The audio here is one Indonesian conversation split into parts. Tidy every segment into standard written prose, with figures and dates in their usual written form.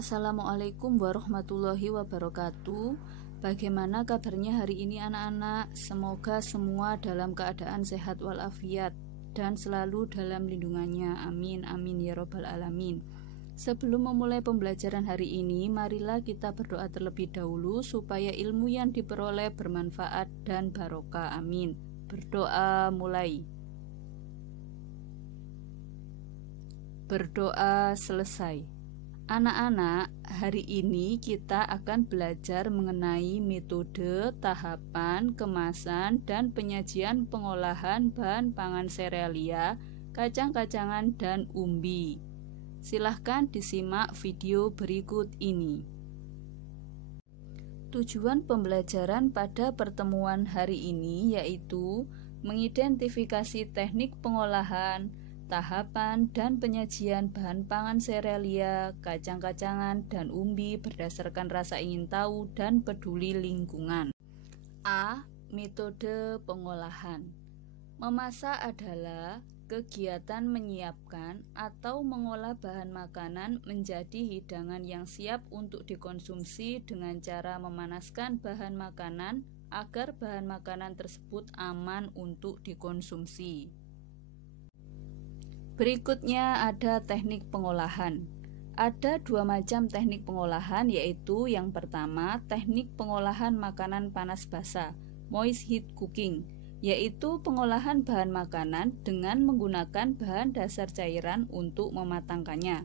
Assalamualaikum warahmatullahi wabarakatuh. Bagaimana kabarnya hari ini anak-anak? Semoga semua dalam keadaan sehat walafiat dan selalu dalam lindungannya. Amin, amin ya robbal alamin. Sebelum memulai pembelajaran hari ini, marilah kita berdoa terlebih dahulu supaya ilmu yang diperoleh bermanfaat dan barokah. Amin. Berdoa mulai. Berdoa selesai. Anak-anak, hari ini kita akan belajar mengenai metode, tahapan, kemasan, dan penyajian pengolahan bahan pangan serealia, kacang-kacangan, dan umbi. Silahkan disimak video berikut ini. Tujuan pembelajaran pada pertemuan hari ini yaitu mengidentifikasi teknik pengolahan, tahapan dan penyajian bahan pangan serealia, kacang-kacangan, dan umbi berdasarkan rasa ingin tahu dan peduli lingkungan. A. Metode pengolahan. Memasak adalah kegiatan menyiapkan atau mengolah bahan makanan menjadi hidangan yang siap untuk dikonsumsi dengan cara memanaskan bahan makanan agar bahan makanan tersebut aman untuk dikonsumsi. Berikutnya ada teknik pengolahan. Ada dua macam teknik pengolahan, yaitu yang pertama teknik pengolahan makanan panas basa, moist heat cooking, yaitu pengolahan bahan makanan dengan menggunakan bahan dasar cairan untuk mematangkannya.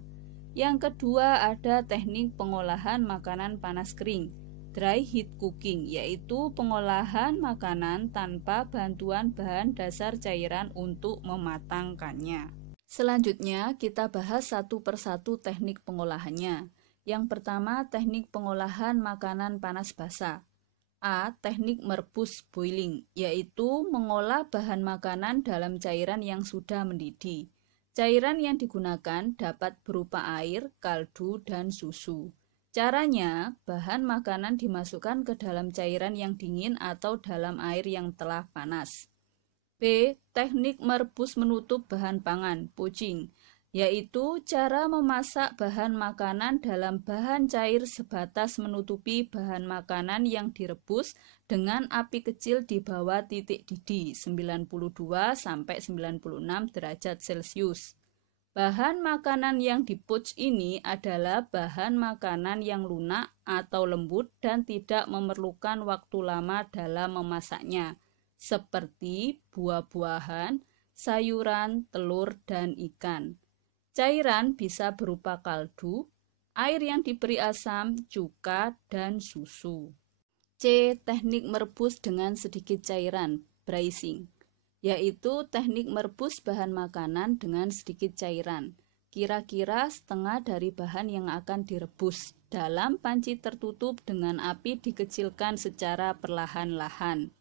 Yang kedua ada teknik pengolahan makanan panas kering, dry heat cooking, yaitu pengolahan makanan tanpa bantuan bahan dasar cairan untuk mematangkannya. Selanjutnya kita bahas satu persatu teknik pengolahannya. Yang pertama teknik pengolahan makanan panas basa. A. Teknik merebus boiling, yaitu mengolah bahan makanan dalam cairan yang sudah mendidih. Cairan yang digunakan dapat berupa air, kaldu, dan susu. Caranya, bahan makanan dimasukkan ke dalam cairan yang dingin atau dalam air yang telah panas. B. Teknik merebus menutup bahan pangan, poaching, yaitu cara memasak bahan makanan dalam bahan cair sebatas menutupi bahan makanan yang direbus dengan api kecil di bawah titik didih 92-96 derajat Celcius. Bahan makanan yang dipoach ini adalah bahan makanan yang lunak atau lembut dan tidak memerlukan waktu lama dalam memasaknya, seperti buah-buahan, sayuran, telur, dan ikan. Cairan bisa berupa kaldu, air yang diberi asam, cuka, dan susu. C. Teknik merebus dengan sedikit cairan, braising, yaitu teknik merebus bahan makanan dengan sedikit cairan, kira-kira setengah dari bahan yang akan direbus, dalam panci tertutup dengan api dikecilkan secara perlahan-lahan.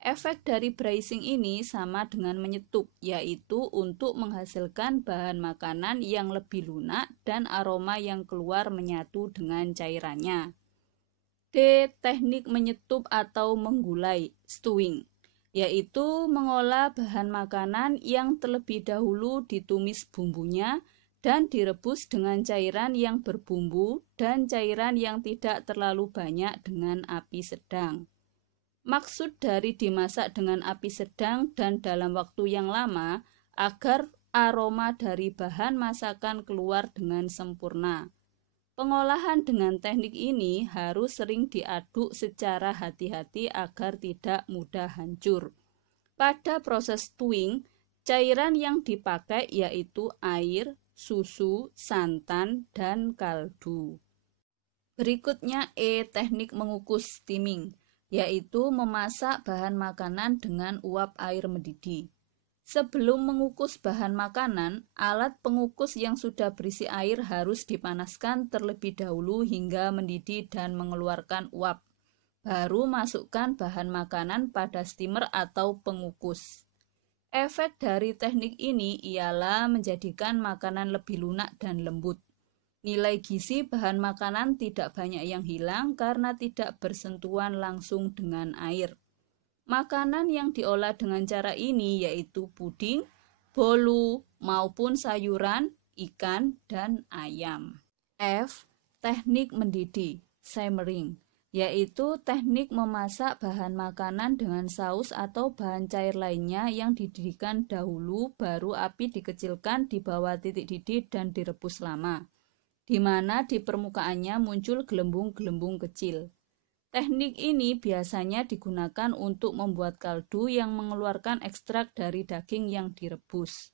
Efek dari braising ini sama dengan menyetuk, yaitu untuk menghasilkan bahan makanan yang lebih lunak dan aroma yang keluar menyatu dengan cairannya. D. Teknik menyetup atau menggulai, stewing, yaitu mengolah bahan makanan yang terlebih dahulu ditumis bumbunya dan direbus dengan cairan yang berbumbu dan cairan yang tidak terlalu banyak dengan api sedang. Maksud dari dimasak dengan api sedang dan dalam waktu yang lama agar aroma dari bahan masakan keluar dengan sempurna. Pengolahan dengan teknik ini harus sering diaduk secara hati-hati agar tidak mudah hancur. Pada proses stewing, cairan yang dipakai yaitu air, susu, santan, dan kaldu. Berikutnya E. Teknik mengukus, steaming, yaitu memasak bahan makanan dengan uap air mendidih. Sebelum mengukus bahan makanan, alat pengukus yang sudah berisi air harus dipanaskan terlebih dahulu hingga mendidih dan mengeluarkan uap. Baru masukkan bahan makanan pada steamer atau pengukus. Efek dari teknik ini ialah menjadikan makanan lebih lunak dan lembut. Nilai gizi bahan makanan tidak banyak yang hilang karena tidak bersentuhan langsung dengan air. Makanan yang diolah dengan cara ini yaitu puding, bolu, maupun sayuran, ikan, dan ayam. F. Teknik mendidih, simmering, yaitu teknik memasak bahan makanan dengan saus atau bahan cair lainnya yang dididihkan dahulu baru api dikecilkan di bawah titik didih dan direbus lama, di mana di permukaannya muncul gelembung-gelembung kecil. Teknik ini biasanya digunakan untuk membuat kaldu yang mengeluarkan ekstrak dari daging yang direbus.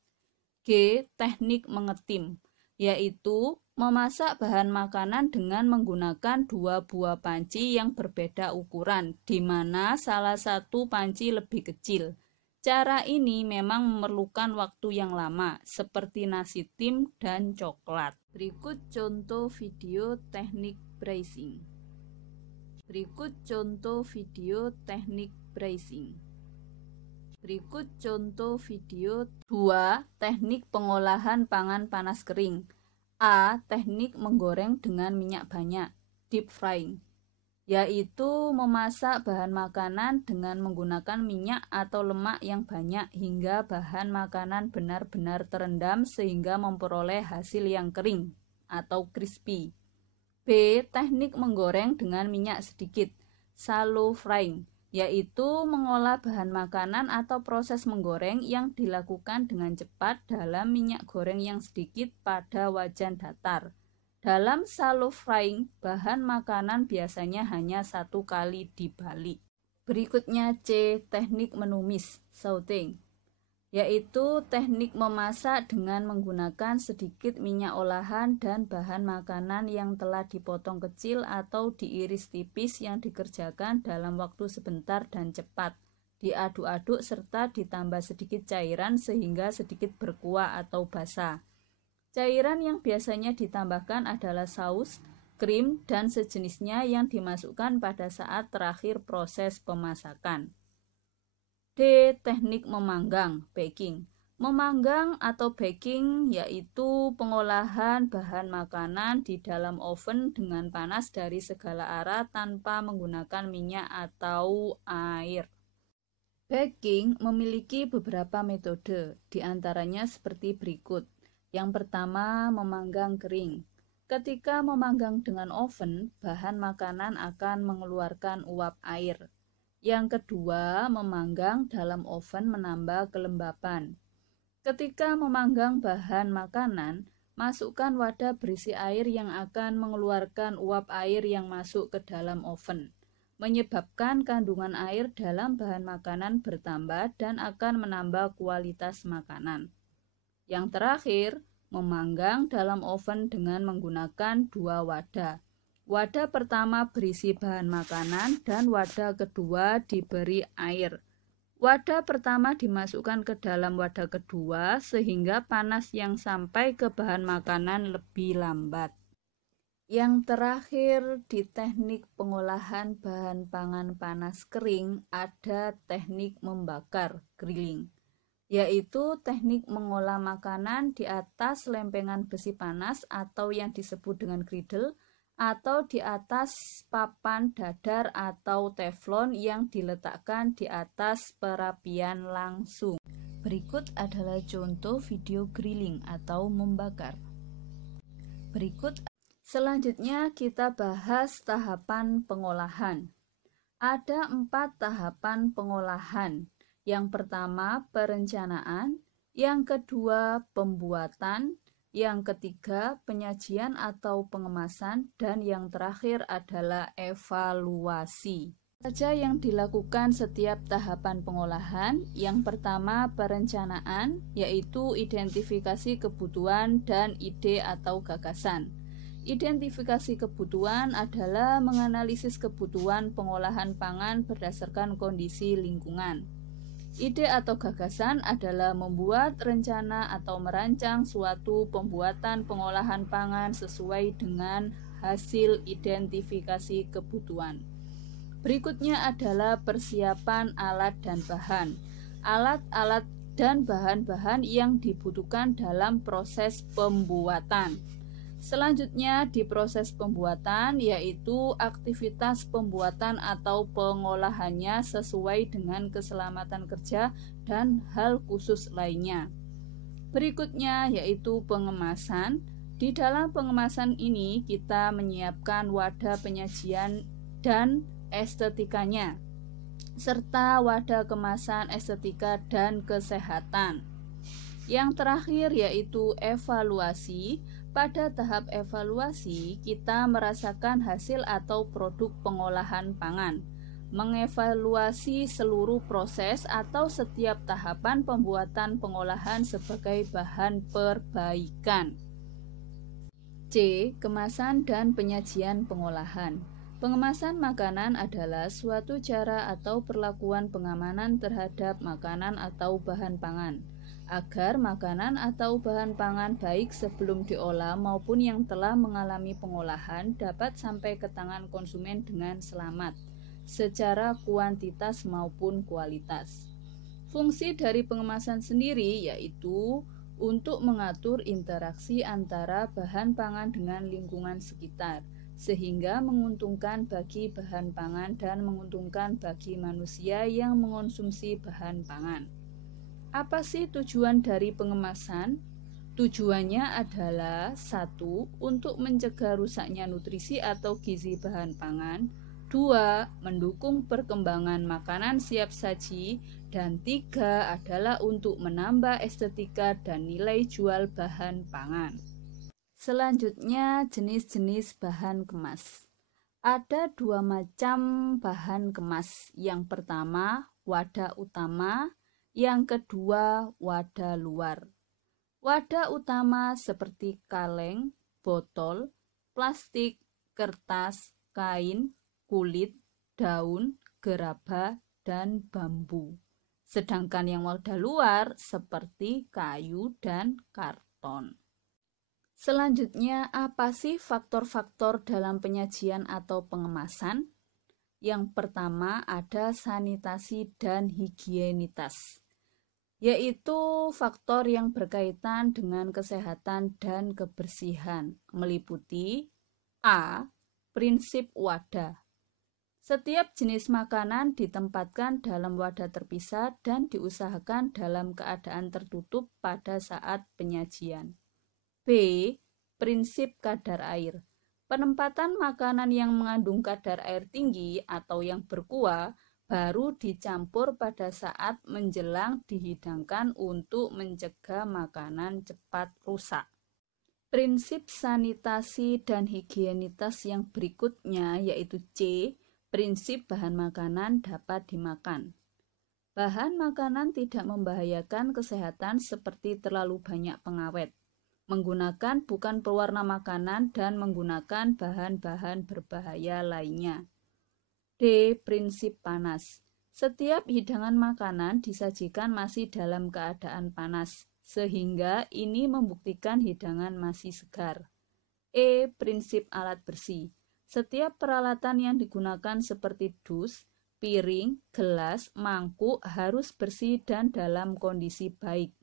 G. Teknik mengetim, yaitu memasak bahan makanan dengan menggunakan dua buah panci yang berbeda ukuran, di mana salah satu panci lebih kecil. Cara ini memang memerlukan waktu yang lama, seperti nasi tim dan coklat. Berikut contoh video teknik braising. Berikut contoh video teknik braising. Berikut contoh video 2. Teknik pengolahan pangan panas kering. A. Teknik menggoreng dengan minyak banyak, deep frying, yaitu memasak bahan makanan dengan menggunakan minyak atau lemak yang banyak hingga bahan makanan benar-benar terendam sehingga memperoleh hasil yang kering atau crispy. B. Teknik menggoreng dengan minyak sedikit, shallow frying, yaitu mengolah bahan makanan atau proses menggoreng yang dilakukan dengan cepat dalam minyak goreng yang sedikit pada wajan datar. Dalam shallow frying, bahan makanan biasanya hanya satu kali dibalik. Berikutnya C. Teknik menumis, sauteing, yaitu teknik memasak dengan menggunakan sedikit minyak olahan dan bahan makanan yang telah dipotong kecil atau diiris tipis yang dikerjakan dalam waktu sebentar dan cepat, diaduk-aduk serta ditambah sedikit cairan sehingga sedikit berkuah atau basah. Cairan yang biasanya ditambahkan adalah saus, krim, dan sejenisnya yang dimasukkan pada saat terakhir proses pemasakan. D. Teknik memanggang, baking. Memanggang atau baking yaitu pengolahan bahan makanan di dalam oven dengan panas dari segala arah tanpa menggunakan minyak atau air. Baking memiliki beberapa metode, diantaranya seperti berikut. Yang pertama, memanggang kering. Ketika memanggang dengan oven, bahan makanan akan mengeluarkan uap air. Yang kedua, memanggang dalam oven menambah kelembapan. Ketika memanggang bahan makanan, masukkan wadah berisi air yang akan mengeluarkan uap air yang masuk ke dalam oven, menyebabkan kandungan air dalam bahan makanan bertambah dan akan menambah kualitas makanan. Yang terakhir, memanggang dalam oven dengan menggunakan dua wadah. Wadah pertama berisi bahan makanan dan wadah kedua diberi air. Wadah pertama dimasukkan ke dalam wadah kedua sehingga panas yang sampai ke bahan makanan lebih lambat. Yang terakhir, di teknik pengolahan bahan pangan panas kering ada teknik membakar, grilling, yaitu teknik mengolah makanan di atas lempengan besi panas atau yang disebut dengan griddle, atau di atas papan dadar atau teflon yang diletakkan di atas perapian langsung. Berikut adalah contoh video grilling atau membakar. Selanjutnya kita bahas tahapan pengolahan. Ada 4 tahapan pengolahan. Yang pertama, perencanaan. Yang kedua, pembuatan. Yang ketiga, penyajian atau pengemasan, dan yang terakhir adalah evaluasi. Saja yang dilakukan setiap tahapan pengolahan. Yang pertama, perencanaan, yaitu identifikasi kebutuhan dan ide atau gagasan. Identifikasi kebutuhan adalah menganalisis kebutuhan pengolahan pangan berdasarkan kondisi lingkungan. Ide atau gagasan adalah membuat rencana atau merancang suatu pembuatan pengolahan pangan sesuai dengan hasil identifikasi kebutuhan. Berikutnya adalah persiapan alat dan bahan. Alat-alat dan bahan-bahan yang dibutuhkan dalam proses pembuatan. Selanjutnya di proses pembuatan yaitu aktivitas pembuatan atau pengolahannya sesuai dengan keselamatan kerja dan hal khusus lainnya. Berikutnya yaitu pengemasan. Di dalam pengemasan ini kita menyiapkan wadah penyajian dan estetikanya, serta wadah kemasan estetika dan kesehatan. Yang terakhir yaitu evaluasi. Pada tahap evaluasi, kita merasakan hasil atau produk pengolahan pangan, mengevaluasi seluruh proses atau setiap tahapan pembuatan pengolahan sebagai bahan perbaikan. C. Kemasan dan penyajian pengolahan. Pengemasan makanan adalah suatu cara atau perlakuan pengamanan terhadap makanan atau bahan pangan, agar makanan atau bahan pangan baik sebelum diolah maupun yang telah mengalami pengolahan dapat sampai ke tangan konsumen dengan selamat, secara kuantitas maupun kualitas. Fungsi dari pengemasan sendiri yaitu untuk mengatur interaksi antara bahan pangan dengan lingkungan sekitar, sehingga menguntungkan bagi bahan pangan dan menguntungkan bagi manusia yang mengonsumsi bahan pangan. Apa sih tujuan dari pengemasan? Tujuannya adalah 1. Untuk mencegah rusaknya nutrisi atau gizi bahan pangan, 2. Mendukung perkembangan makanan siap saji, dan 3. Adalah untuk menambah estetika dan nilai jual bahan pangan. Selanjutnya, jenis-jenis bahan kemas. Ada 2 macam bahan kemas. Yang pertama, wadah utama. Yang kedua, wadah luar. Wadah utama seperti kaleng, botol, plastik, kertas, kain, kulit, daun, gerabah, dan bambu. Sedangkan yang wadah luar seperti kayu dan karton. Selanjutnya, apa sih faktor-faktor dalam penyajian atau pengemasan? Yang pertama ada sanitasi dan higienitas, yaitu faktor yang berkaitan dengan kesehatan dan kebersihan, meliputi A. Prinsip wadah. Setiap jenis makanan ditempatkan dalam wadah terpisah dan diusahakan dalam keadaan tertutup pada saat penyajian. B. Prinsip kadar air. Penempatan makanan yang mengandung kadar air tinggi atau yang berkuah baru dicampur pada saat menjelang dihidangkan untuk mencegah makanan cepat rusak. Prinsip sanitasi dan higienitas yang berikutnya yaitu C. Prinsip bahan makanan dapat dimakan. Bahan makanan tidak membahayakan kesehatan seperti terlalu banyak pengawet, menggunakan bukan pewarna makanan, dan menggunakan bahan-bahan berbahaya lainnya. D. Prinsip panas. Setiap hidangan makanan disajikan masih dalam keadaan panas, sehingga ini membuktikan hidangan masih segar. E. Prinsip alat bersih. Setiap peralatan yang digunakan seperti dus, piring, gelas, mangkuk harus bersih dan dalam kondisi baik.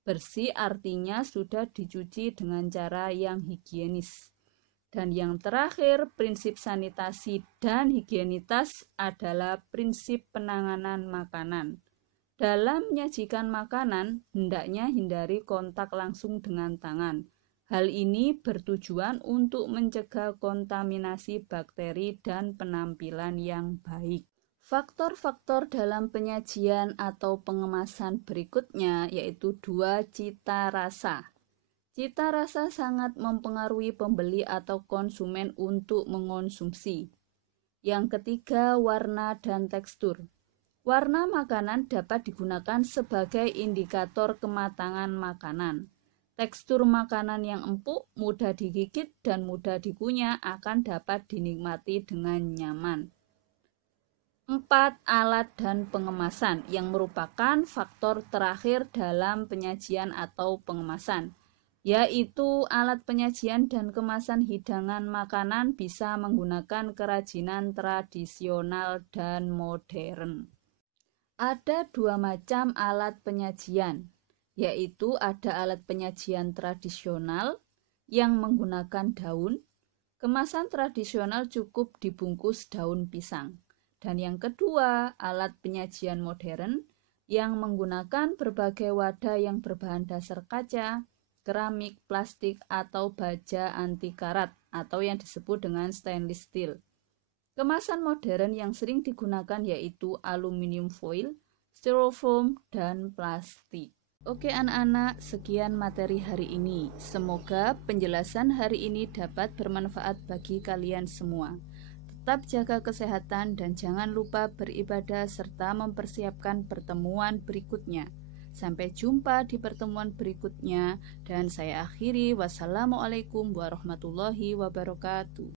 Bersih artinya sudah dicuci dengan cara yang higienis. Dan yang terakhir, prinsip sanitasi dan higienitas adalah prinsip penanganan makanan. Dalam menyajikan makanan, hendaknya hindari kontak langsung dengan tangan. Hal ini bertujuan untuk mencegah kontaminasi bakteri dan penampilan yang baik. Faktor-faktor dalam penyajian atau pengemasan berikutnya yaitu 2. Cita rasa. Cita rasa sangat mempengaruhi pembeli atau konsumen untuk mengonsumsi. Yang ketiga, warna dan tekstur. Warna makanan dapat digunakan sebagai indikator kematangan makanan. Tekstur makanan yang empuk, mudah digigit, dan mudah dikunyah akan dapat dinikmati dengan nyaman. 4. Alat dan pengemasan yang merupakan faktor terakhir dalam penyajian atau pengemasan, yaitu alat penyajian dan kemasan hidangan makanan bisa menggunakan kerajinan tradisional dan modern. Ada 2 macam alat penyajian, yaitu ada alat penyajian tradisional yang menggunakan daun. Kemasan tradisional cukup dibungkus daun pisang. Dan yang kedua, alat penyajian modern yang menggunakan berbagai wadah yang berbahan dasar kaca, keramik, plastik, atau baja anti karat atau yang disebut dengan stainless steel. Kemasan modern yang sering digunakan yaitu aluminium foil, styrofoam, dan plastik. Oke anak-anak, sekian materi hari ini. Semoga penjelasan hari ini dapat bermanfaat bagi kalian semua. Tetap jaga kesehatan dan jangan lupa beribadah serta mempersiapkan pertemuan berikutnya. Sampai jumpa di pertemuan berikutnya dan saya akhiri. Wassalamualaikum warahmatullahi wabarakatuh.